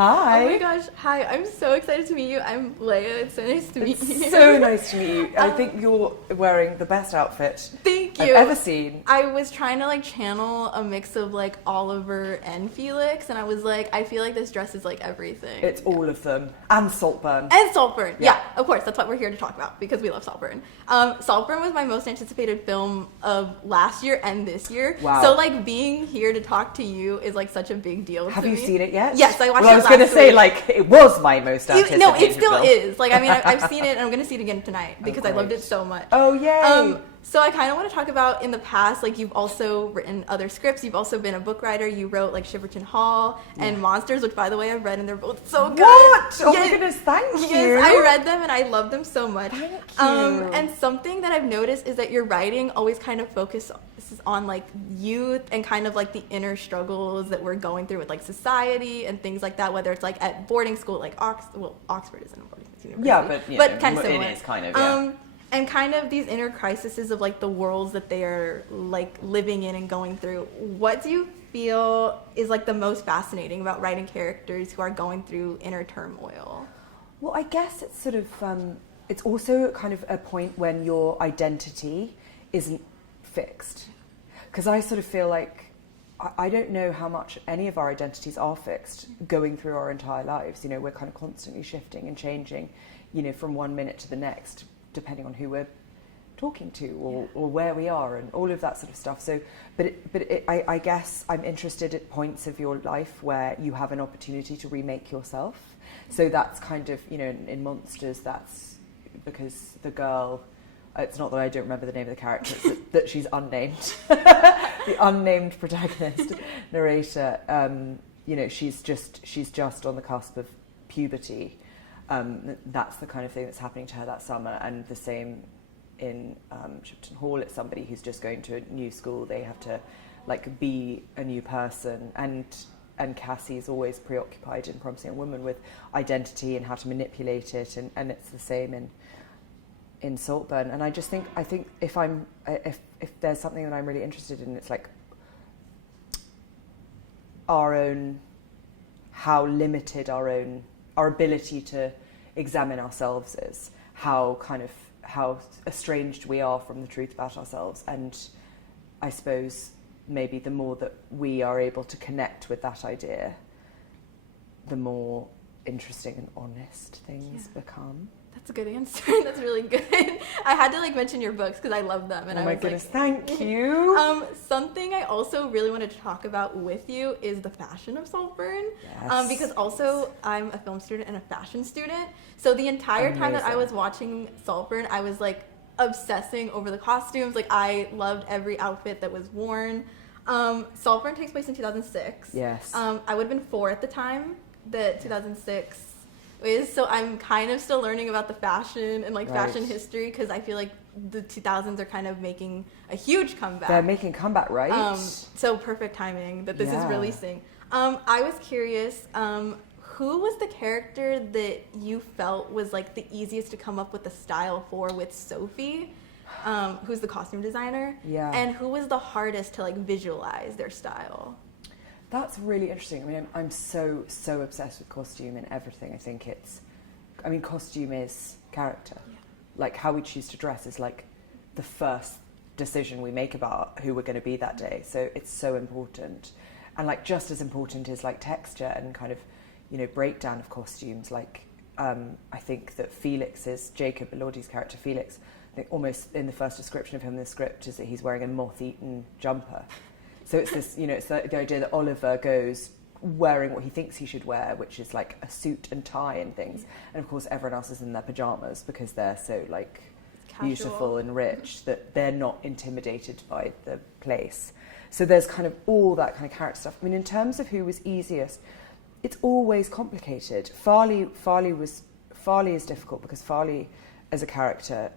Hi. Oh my gosh. Hi. I'm so excited to meet you. I'm Leia. It's so nice to meet you. So nice to meet you. I think you're wearing the best outfit Thank you. I've ever seen. I was trying to like channel a mix of like Oliver and Felix, and I was like, I feel like this dress is like everything. It's all of them. And Saltburn. And Saltburn. Yeah, of course. That's what we're here to talk about because we love Saltburn. Saltburn was my most anticipated film of last year and this year. Wow. So like being here to talk to you is like such a big deal Have to you me. seen it yet? Yes, I watched it last week. Well, I was going to say, like, it was my most anticipated No, it still film. is. Like, I mean, I've seen it and I'm going to see it again tonight because I loved it so much. Oh, yay. So I kind of want to talk about in the past, like you've also written other scripts. You've also been a book writer. You wrote like Shiverton Hall and Monsters, which by the way I've read and they're both so good. What? Oh Yes. my goodness, thank you. Yes, I read them and I love them so much. Thank you. And something that I've noticed is that your writing always kind of focuses on like youth and kind of like the inner struggles that we're going through with like society and things like that, whether it's like at boarding school, like Oxford isn't a boarding school. Yeah, but kind of similar. It is kind of, yeah. And kind of these inner crises of like the worlds that they are like living in and going through. What do you feel is like the most fascinating about writing characters who are going through inner turmoil? Well, I guess it's sort of, it's also kind of a point when your identity isn't fixed. Because I sort of feel like, I don't know how much any of our identities are fixed going through our entire lives. You know, we're kind of constantly shifting and changing, you know, from one minute to the next, depending on who we're talking to or where we are and all of that sort of stuff. So, I guess I'm interested at points of your life where you have an opportunity to remake yourself. So that's kind of, you know, in Monsters, that's because the girl, it's not that I don't remember the name of the character, it's that she's unnamed. The unnamed protagonist, narrator, you know, she's just on the cusp of puberty. That's the kind of thing that's happening to her that summer, and the same in Shiverton Hall. It's somebody who's just going to a new school. They have to like be a new person, and Cassie is always preoccupied in Promising Young Woman with identity and how to manipulate it, and it's the same in Saltburn. And I think if there's something that I'm really interested in, it's like how limited our ability to examine ourselves is, how estranged we are from the truth about ourselves. And I suppose maybe the more that we are able to connect with that idea, the more interesting and honest things become. That's a good answer. That's really good. I had to like mention your books because I love them. And oh my goodness, thank you. Something I also really wanted to talk about with you is the fashion of Saltburn. Yes. Because also I'm a film student and a fashion student. So the entire time that I was watching Saltburn, I was like obsessing over the costumes. Like I loved every outfit that was worn. Saltburn takes place in 2006. Yes. I would have been 4 at the time that 2006 is, so I'm kind of still learning about the fashion and like fashion history, because I feel like the 2000s are kind of making a huge comeback. They're making a comeback, right? So perfect timing that this is releasing. I was curious, who was the character that you felt was like the easiest to come up with the style for with Sophie, who's the costume designer? Yeah. And who was the hardest to like visualize their style? That's really interesting. I mean, I'm so obsessed with costume and everything. I mean, costume is character. Yeah. Like, how we choose to dress is like the first decision we make about who we're going to be that day. So it's so important. And like, just as important is like texture and kind of, you know, breakdown of costumes. Like, I think that Jacob Elordi's character, Felix, I think almost in the first description of him in the script is that he's wearing a moth-eaten jumper. So it's this, you know, it's the idea that Oliver goes wearing what he thinks he should wear, which is like a suit and tie and things. And of course, everyone else is in their pajamas because they're so like beautiful and rich that they're not intimidated by the place. So there's kind of all that kind of character stuff. I mean, in terms of who was easiest, it's always complicated. Farley is difficult because Farley as a character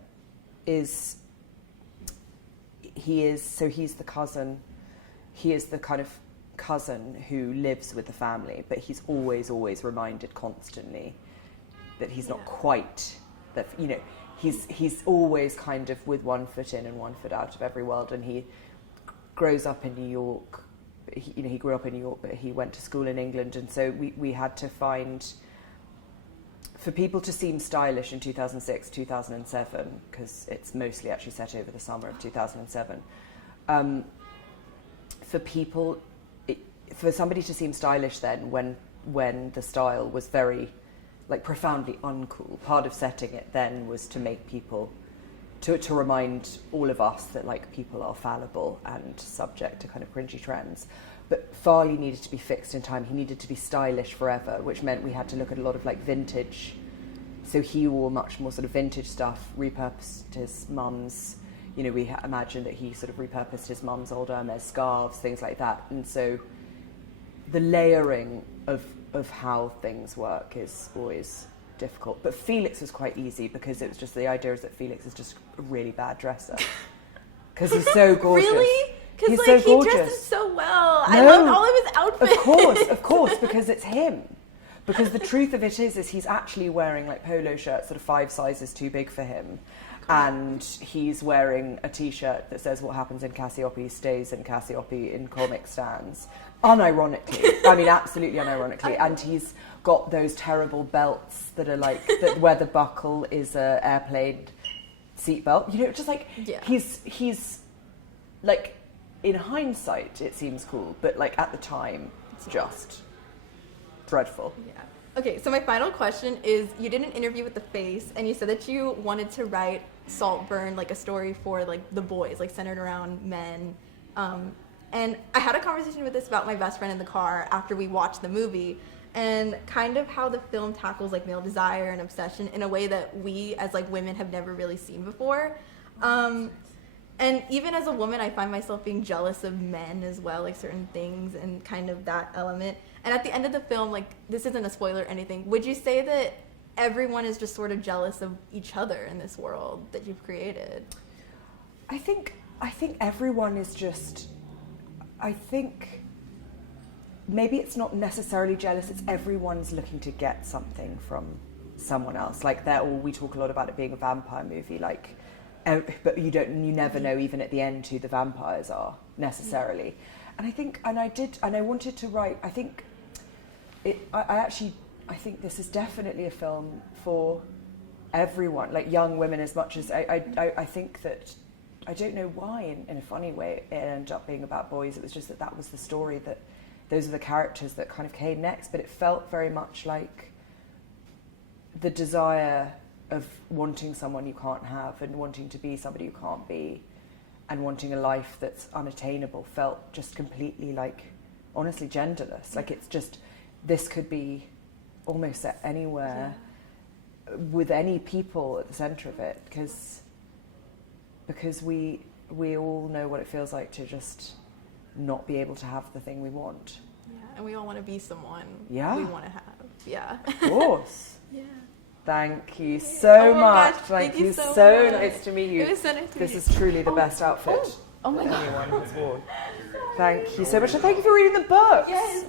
he's the cousin. He is the kind of cousin who lives with the family, but he's always reminded constantly that he's not quite, that, you know, he's always kind of with one foot in and one foot out of every world, and he grows up in New York he grew up in New York, but he went to school in England, and so we had to find, for people to seem stylish in 2006, 2007, because it's mostly actually set over the summer of 2007, for somebody to seem stylish then, when the style was very, like, profoundly uncool, part of setting it then was to make people, to remind all of us that, like, people are fallible and subject to kind of cringy trends. But Farley needed to be fixed in time. He needed to be stylish forever, which meant we had to look at a lot of, like, vintage. So he wore much more sort of vintage stuff, repurposed his mum's, we imagine that he sort of repurposed his mum's old Hermes scarves, things like that. And so the layering of how things work is always difficult. But Felix was quite easy, because it was just, the idea is that Felix is just a really bad dresser. Because he's so gorgeous. Really? Because, like, so he gorgeous. dresses so well. No, I loved all of his outfits. Of course, because it's him. Because the truth of it is he's actually wearing, like, polo shirts that are 5 sizes too big for him. And he's wearing a T-shirt that says what happens in Cassiope stays in Cassiope in comic stands. Unironically. I mean, absolutely unironically. And he's got those terrible belts that are like, where the buckle is a airplane seatbelt. Just like, he's like, in hindsight, it seems cool. But, like, at the time, it's just dreadful. Yeah. Okay, so my final question is, you did an interview with The Face, and you said that you wanted to write Saltburn, like a story for, like, the boys, like, centered around men. And I had a conversation with this about my best friend in the car after we watched the movie, and kind of how the film tackles, like, male desire and obsession in a way that we as, like, women have never really seen before. And even as a woman, I find myself being jealous of men as well, like certain things and kind of that element. And at the end of the film, like, this isn't a spoiler or anything, would you say that everyone is just sort of jealous of each other in this world that you've created? I think everyone is just, I think maybe it's not necessarily jealous, it's everyone's looking to get something from someone else. Like, we talk a lot about it being a vampire movie, like, but you never know even at the end who the vampires are necessarily. And I think, and I wanted to write, I think this is definitely a film for everyone, like young women as much as, I think that, I don't know why in a funny way it ended up being about boys. It was just that was the story, that those are the characters that kind of came next, but it felt very much like the desire of wanting someone you can't have and wanting to be somebody you can't be and wanting a life that's unattainable felt just completely, like, honestly genderless. Like, it's just, this could be almost set anywhere with any people at the centre of it, because we all know what it feels like to just not be able to have the thing we want. Yeah, and we all want to be someone we want to have. Yeah. Of course. Yeah. Thank you so much. Gosh, thank you so so much. Nice to meet you. It was so nice to meet you. This is truly the best outfit Oh my that God. anyone has worn. Thank you so much, and thank you for reading the books. Yes.